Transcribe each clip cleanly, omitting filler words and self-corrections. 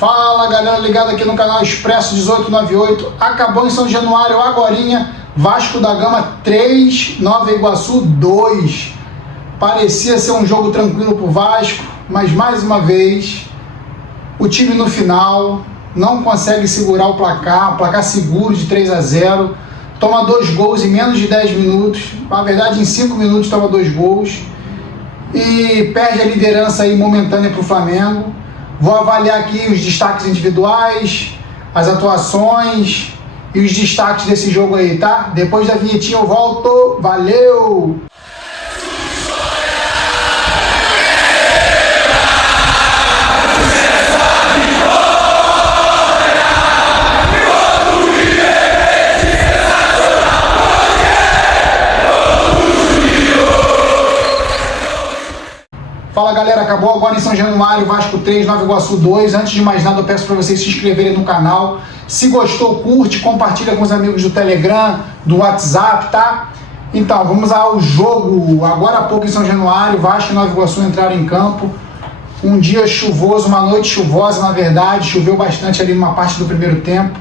Fala galera ligada aqui no canal Expresso 1898, acabou em São Januário agorinha, Vasco da Gama 3, Nova Iguaçu 2. Parecia ser um jogo tranquilo pro Vasco, mas mais uma vez o time no final não consegue segurar o placar seguro de 3-0, toma 2 gols em menos de 10 minutos, na verdade em 5 minutos toma 2 gols e perde a liderança aí momentânea pro Flamengo. Vou avaliar aqui os destaques individuais, as atuações e os destaques desse jogo aí, tá? Depois da vinhetinha eu volto. Valeu! Fala galera, acabou agora em São Januário, Vasco 3, Nova Iguaçu 2. Antes de mais nada eu peço para vocês se inscreverem no canal. Se gostou, curte, compartilha com os amigos do Telegram, do WhatsApp, tá? Então, vamos ao jogo. Agora há pouco em São Januário, Vasco e Nova Iguaçu entraram em campo. Um dia chuvoso, uma noite chuvosa na verdade, choveu bastante ali numa parte do primeiro tempo.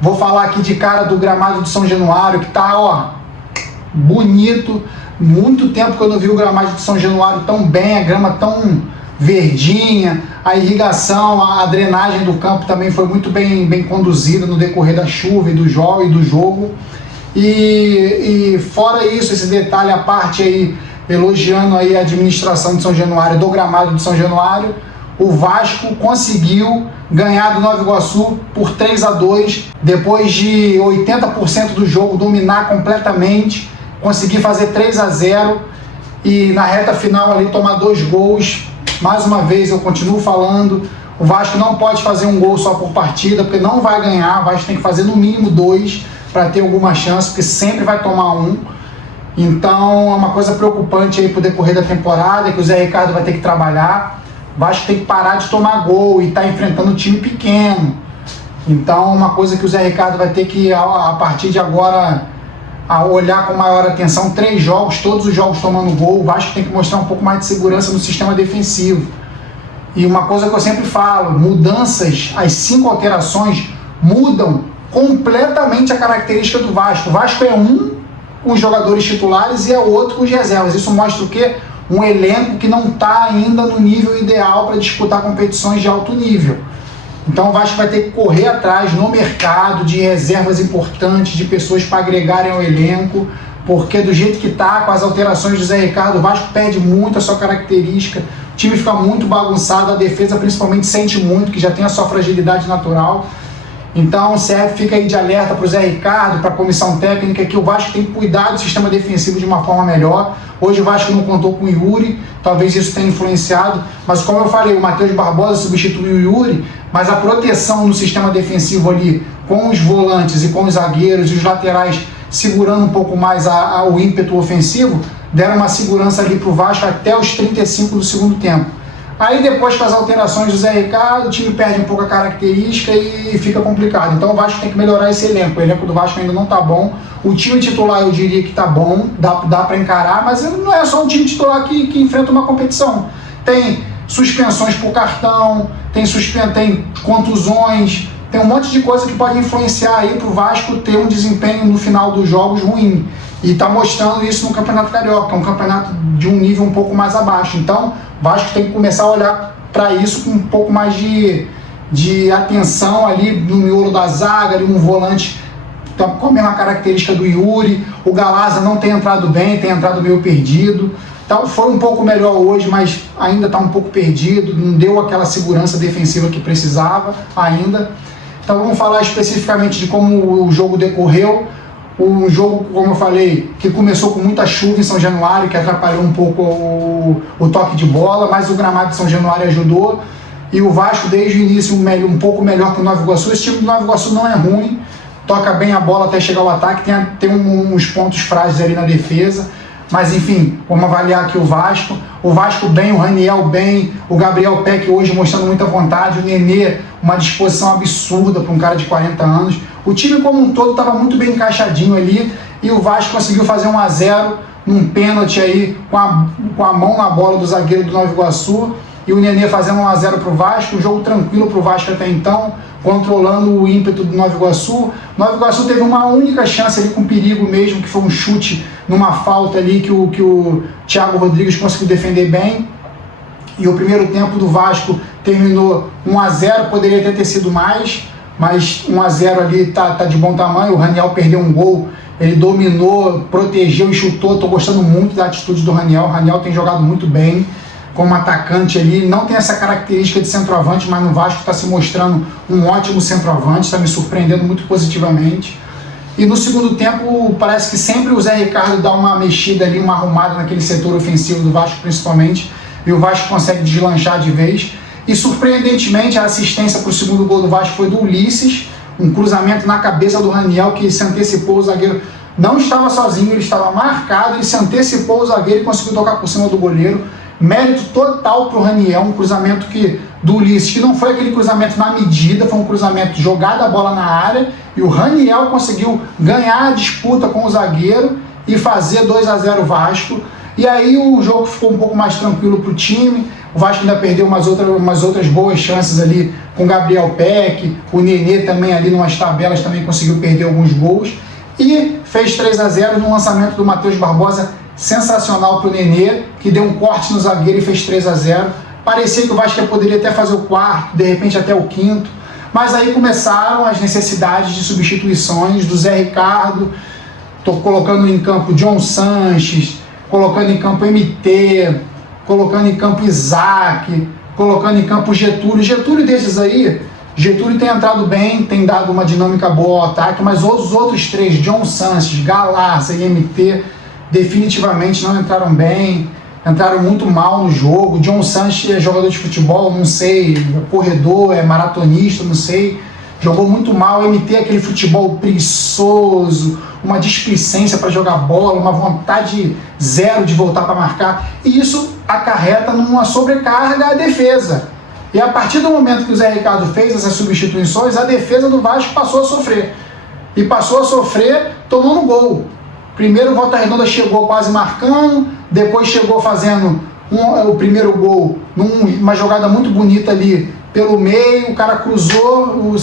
Vou falar aqui de cara do gramado de São Januário, que tá, ó, bonito. Muito tempo que eu não vi o gramado de São Januário tão bem, a grama tão verdinha, a irrigação, a drenagem do campo também foi muito bem conduzida no decorrer da chuva e do jogo. E fora isso, esse detalhe à parte aí, elogiando aí a administração de São Januário, do gramado de São Januário, o Vasco conseguiu ganhar do Nova Iguaçu por 3-2, depois de 80% do jogo dominar completamente, conseguir fazer 3-0 e na reta final ali tomar 2 gols. Mais uma vez eu continuo falando, o Vasco não pode fazer um gol só por partida, porque não vai ganhar. O Vasco tem que fazer no mínimo 2 para ter alguma chance, porque sempre vai tomar 1. Então é uma coisa preocupante aí pro decorrer da temporada, que o Zé Ricardo vai ter que trabalhar. O Vasco tem que parar de tomar gol e tá enfrentando um time pequeno. Então uma coisa que o Zé Ricardo vai ter que, a partir de agora, a olhar com maior atenção. 3 jogos, todos os jogos tomando gol. O Vasco tem que mostrar um pouco mais de segurança no sistema defensivo. E uma coisa que eu sempre falo, mudanças, as 5 alterações mudam completamente a característica do Vasco. O Vasco é um com os jogadores titulares e é outro com os reservas. Isso mostra o quê? Um elenco que não está ainda no nível ideal para disputar competições de alto nível. Então o Vasco vai ter que correr atrás no mercado de reservas importantes, de pessoas para agregarem ao elenco, porque do jeito que está, com as alterações do Zé Ricardo, o Vasco perde muito a sua característica, o time fica muito bagunçado, a defesa principalmente sente muito, que já tem a sua fragilidade natural. Então o CF fica aí de alerta para o Zé Ricardo, para a comissão técnica, que o Vasco tem que cuidar do sistema defensivo de uma forma melhor. Hoje o Vasco não contou com o Yuri, talvez isso tenha influenciado, mas como eu falei, o Matheus Barbosa substituiu o Yuri, mas a proteção no sistema defensivo ali, com os volantes e com os zagueiros e os laterais segurando um pouco mais o ímpeto ofensivo, deram uma segurança ali para o Vasco até os 35 do segundo tempo. Aí depois, com as alterações do Zé Ricardo, o time perde um pouco a característica e fica complicado. Então o Vasco tem que melhorar esse elenco. O elenco do Vasco ainda não está bom. O time titular eu diria que está bom, dá para encarar, mas não é só um time titular que enfrenta uma competição. Tem suspensões por cartão, tem contusões, tem um monte de coisa que pode influenciar aí para o Vasco ter um desempenho no final dos jogos ruim. E está mostrando isso no Campeonato Carioca, que é um campeonato de um nível um pouco mais abaixo. Então, o Vasco tem que começar a olhar para isso com um pouco mais de atenção ali no miolo da zaga, ali um volante com a mesma característica do Yuri. O Galazza não tem entrado bem, tem entrado meio perdido. Então, foi um pouco melhor hoje, mas ainda está um pouco perdido, não deu aquela segurança defensiva que precisava ainda. Então, vamos falar especificamente de como o jogo decorreu. Um jogo, como eu falei, que começou com muita chuva em São Januário, que atrapalhou um pouco o toque de bola, mas o gramado de São Januário ajudou. E o Vasco, desde o início, um pouco melhor que o Nova Iguaçu. Esse time do Nova Iguaçu não é ruim, toca bem a bola até chegar ao ataque, tem uns pontos frágeis ali na defesa. Mas enfim, vamos avaliar aqui o Vasco. O Vasco bem, o Raniel bem, o Gabriel Peck hoje mostrando muita vontade, o Nenê, uma disposição absurda para um cara de 40 anos. O time como um todo estava muito bem encaixadinho ali e o Vasco conseguiu fazer 1-0 num pênalti aí com a mão na bola do zagueiro do Nova Iguaçu. e o Nenê fazendo 1-0 para o Vasco, um jogo tranquilo para o Vasco até então, controlando o ímpeto do Nova Iguaçu. Nova Iguaçu teve uma única chance ali com perigo mesmo, que foi um chute numa falta ali que o Thiago Rodrigues conseguiu defender bem. E o primeiro tempo do Vasco terminou 1-0, poderia até ter sido mais, mas 1-0 ali tá de bom tamanho. O Raniel perdeu um gol, ele dominou, protegeu e chutou. Estou gostando muito da atitude do Raniel. O Raniel tem jogado muito bem como atacante ali, não tem essa característica de centroavante, mas no Vasco está se mostrando um ótimo centroavante, está me surpreendendo muito positivamente. E no segundo tempo, parece que sempre o Zé Ricardo dá uma mexida ali, uma arrumada naquele setor ofensivo do Vasco principalmente, e o Vasco consegue deslanchar de vez. E surpreendentemente, a assistência para o segundo gol do Vasco foi do Ulisses, um cruzamento na cabeça do Raniel, que se antecipou, o zagueiro não estava sozinho, ele estava marcado, ele se antecipou o zagueiro e conseguiu tocar por cima do goleiro. Mérito total para o Raniel, um cruzamento do Ulisses, que não foi aquele cruzamento na medida, foi um cruzamento jogado a bola na área, e o Raniel conseguiu ganhar a disputa com o zagueiro e fazer 2-0 Vasco. E aí o jogo ficou um pouco mais tranquilo para o time. O Vasco ainda perdeu umas outras boas chances ali com o Gabriel Peck, o Nenê também ali numas tabelas também conseguiu perder alguns gols, e fez 3-0 no lançamento do Matheus Barbosa, sensacional para o Nenê, que deu um corte no zagueiro e fez 3-0. Parecia que o Vasco poderia até fazer o quarto, de repente até o quinto, mas aí começaram as necessidades de substituições do Zé Ricardo. Estou colocando em campo John Sanches, colocando em campo MT, colocando em campo Isaac, colocando em campo Getúlio. Getúlio desses aí, Getúlio tem entrado bem, tem dado uma dinâmica boa ao ataque, mas os outros três, John Sanches, Galarza e MT, definitivamente não entraram bem, entraram muito mal no jogo. John Sanches é jogador de futebol, não sei, corredor, é maratonista, não sei, jogou muito mal. MT é aquele futebol preguiçoso, uma displicência para jogar bola, uma vontade zero de voltar para marcar, e isso acarreta numa sobrecarga à defesa. E a partir do momento que o Zé Ricardo fez essas substituições, a defesa do Vasco passou a sofrer. E passou a sofrer tomando gol. Primeiro o Volta Redonda chegou quase marcando, depois chegou fazendo o primeiro gol numa jogada muito bonita ali pelo meio, o cara cruzou,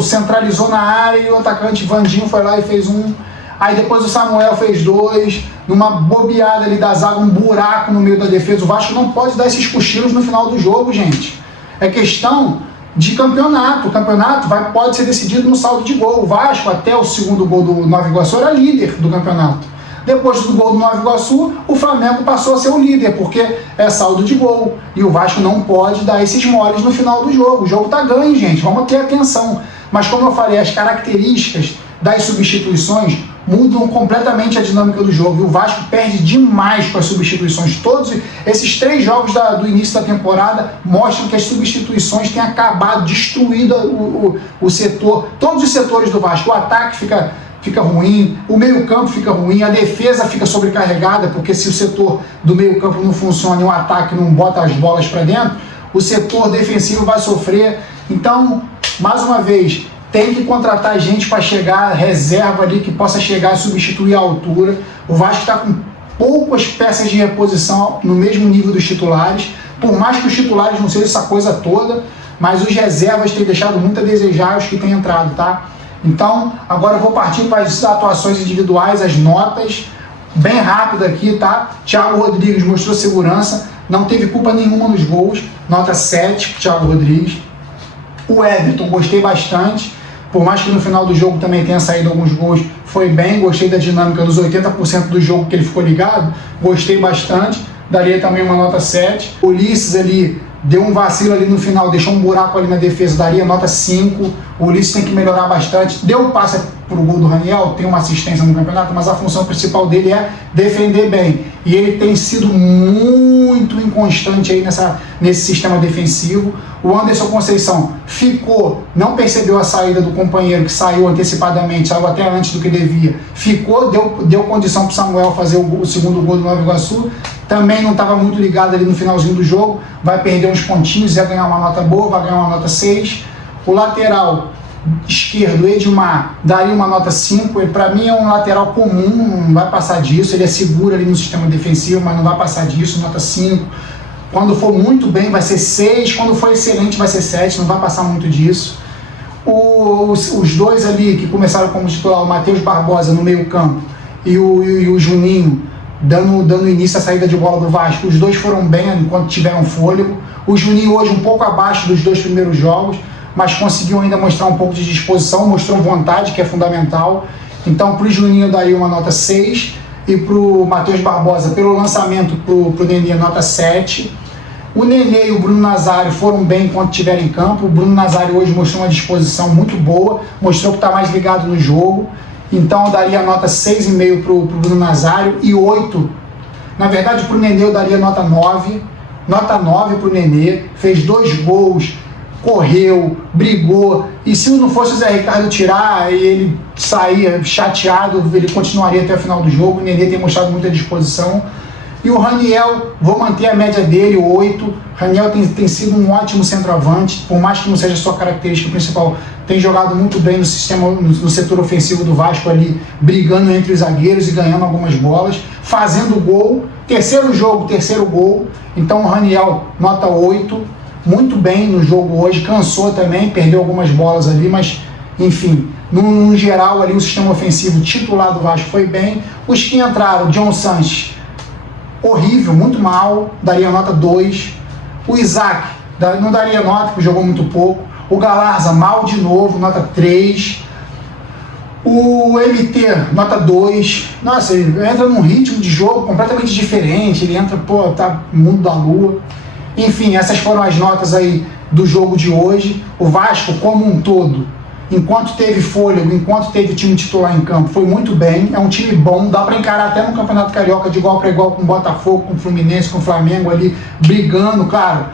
centralizou na área e o atacante Vandinho foi lá e fez um. Aí depois o Samuel fez 2, numa bobeada ali da zaga, um buraco no meio da defesa. O Vasco não pode dar esses cochilos no final do jogo, gente. É questão de campeonato. O campeonato pode ser decidido no saldo de gol. O Vasco, até o segundo gol do Nova Iguaçu, era líder do campeonato. Depois do gol do Nova Iguaçu, o Flamengo passou a ser o líder, porque é saldo de gol. E o Vasco não pode dar esses moles no final do jogo. O jogo tá ganho, gente. Vamos ter atenção. Mas como eu falei, as características das substituições mudam completamente a dinâmica do jogo. E o Vasco perde demais com as substituições. Todos esses 3 jogos do início da temporada mostram que as substituições têm acabado, destruído o setor, todos os setores do Vasco. O ataque fica ruim, o meio-campo fica ruim, a defesa fica sobrecarregada, porque se o setor do meio-campo não funciona e o ataque não bota as bolas para dentro, o setor defensivo vai sofrer. Então, mais uma vez, tem que contratar gente para chegar, reserva ali, que possa chegar e substituir a altura. O Vasco está com poucas peças de reposição no mesmo nível dos titulares, por mais que os titulares não sejam essa coisa toda, mas os reservas têm deixado muito a desejar, os que têm entrado, tá? Então, agora eu vou partir para as atuações individuais, as notas, bem rápido aqui, tá? Thiago Rodrigues mostrou segurança, não teve culpa nenhuma nos gols, nota 7 para Thiago Rodrigues. O Everton, gostei bastante, por mais que no final do jogo também tenha saído alguns gols, foi bem, gostei da dinâmica dos 80% do jogo que ele ficou ligado, gostei bastante, daria também uma nota 7. O Ulisses ali deu um vacilo ali no final, deixou um buraco ali na defesa, daria nota 5. O Ulisses tem que melhorar bastante, deu um passe pro gol do Raniel, tem uma assistência no campeonato, mas a função principal dele é defender bem, e ele tem sido muito inconstante aí nesse sistema defensivo. O Anderson Conceição ficou, não percebeu a saída do companheiro, que saiu antecipadamente, saiu até antes do que devia, ficou, deu condição para o Samuel fazer o segundo gol do Nova Iguaçu, também não estava muito ligado ali no finalzinho do jogo, vai perder uns pontinhos, ia ganhar uma nota boa, vai ganhar uma nota 6. O lateral esquerdo, Edmar, daria uma nota 5, ele para mim é um lateral comum, não vai passar disso, ele é seguro ali no sistema defensivo, mas não vai passar disso, nota 5. Quando for muito bem vai ser 6, quando for excelente vai ser 7, não vai passar muito disso. Os dois ali que começaram como titular, o Matheus Barbosa no meio campo e o Juninho dando início à saída de bola do Vasco, os dois foram bem enquanto tiveram fôlego. O Juninho hoje um pouco abaixo dos 2 primeiros jogos, mas conseguiu ainda mostrar um pouco de disposição, mostrou vontade, que é fundamental. Então para o Juninho eu daria uma nota 6 e para o Matheus Barbosa, pelo lançamento para o Nenê, nota 7. O Nenê e o Bruno Nazário foram bem enquanto estiveram em campo. O Bruno Nazário hoje mostrou uma disposição muito boa, mostrou que está mais ligado no jogo. Então eu daria nota 6,5 para o Bruno Nazário e 8. Na verdade, para o Nenê eu daria nota 9. Nota 9 para o Nenê. Fez 2 gols, correu, brigou. E se não fosse o Zé Ricardo tirar e ele sair chateado, ele continuaria até o final do jogo. O Nenê tem mostrado muita disposição. E o Raniel, vou manter a média dele, 8. Raniel tem sido um ótimo centroavante, por mais que não seja a sua característica principal, tem jogado muito bem no setor ofensivo do Vasco ali, brigando entre os zagueiros e ganhando algumas bolas, fazendo gol, terceiro jogo, terceiro gol. Então o Raniel, nota 8, muito bem no jogo hoje, cansou também, perdeu algumas bolas ali, mas enfim, no geral ali o sistema ofensivo titular do Vasco foi bem. Os que entraram, John Sanches, horrível, muito mal, daria nota 2. O Isaac, não daria nota, porque jogou muito pouco. O Galarza, mal de novo, nota 3. O MT, nota 2. Nossa, ele entra num ritmo de jogo completamente diferente, ele entra, tá no mundo da lua. Enfim, essas foram as notas aí do jogo de hoje. O Vasco, como um todo, enquanto teve fôlego, enquanto teve time titular em campo, foi muito bem, é um time bom, dá para encarar até no Campeonato Carioca de igual para igual com o Botafogo, com o Fluminense, com o Flamengo ali, brigando, claro,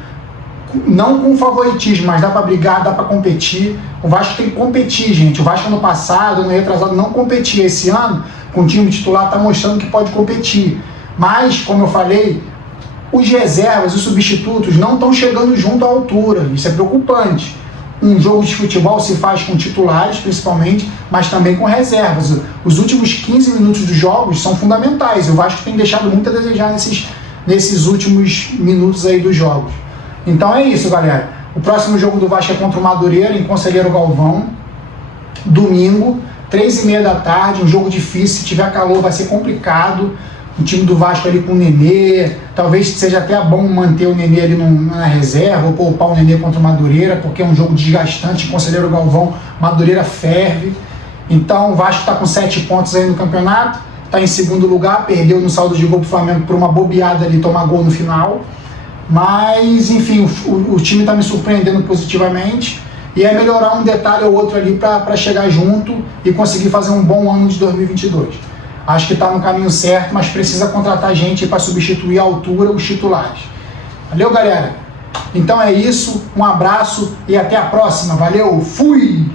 não com favoritismo, mas dá para brigar, dá para competir. O Vasco tem que competir, gente. O Vasco ano passado, no retrasado, não competia. Esse ano, com o time titular, está mostrando que pode competir. Mas, como eu falei, os reservas, os substitutos não estão chegando junto à altura, isso é preocupante. Um jogo de futebol se faz com titulares, principalmente, mas também com reservas. Os últimos 15 minutos dos jogos são fundamentais. O Vasco tem deixado muito a desejar nesses últimos minutos aí dos jogos. Então é isso, galera. O próximo jogo do Vasco é contra o Madureira, em Conselheiro Galvão. Domingo, 3h30 da tarde. Um jogo difícil. Se tiver calor vai ser complicado. O time do Vasco ali com o Nenê, talvez seja até bom manter o Nenê ali na reserva, ou poupar o Nenê contra o Madureira, porque é um jogo desgastante, Conselheiro Galvão, Madureira ferve. Então o Vasco está com 7 pontos aí no campeonato, está em segundo lugar, perdeu no saldo de gol para o Flamengo por uma bobeada ali, tomar gol no final. Mas, enfim, o time está me surpreendendo positivamente, e é melhorar um detalhe ou outro ali para chegar junto e conseguir fazer um bom ano de 2022. Acho que está no caminho certo, mas precisa contratar gente para substituir à altura os titulares. Valeu, galera? Então é isso, um abraço e até a próxima. Valeu, fui!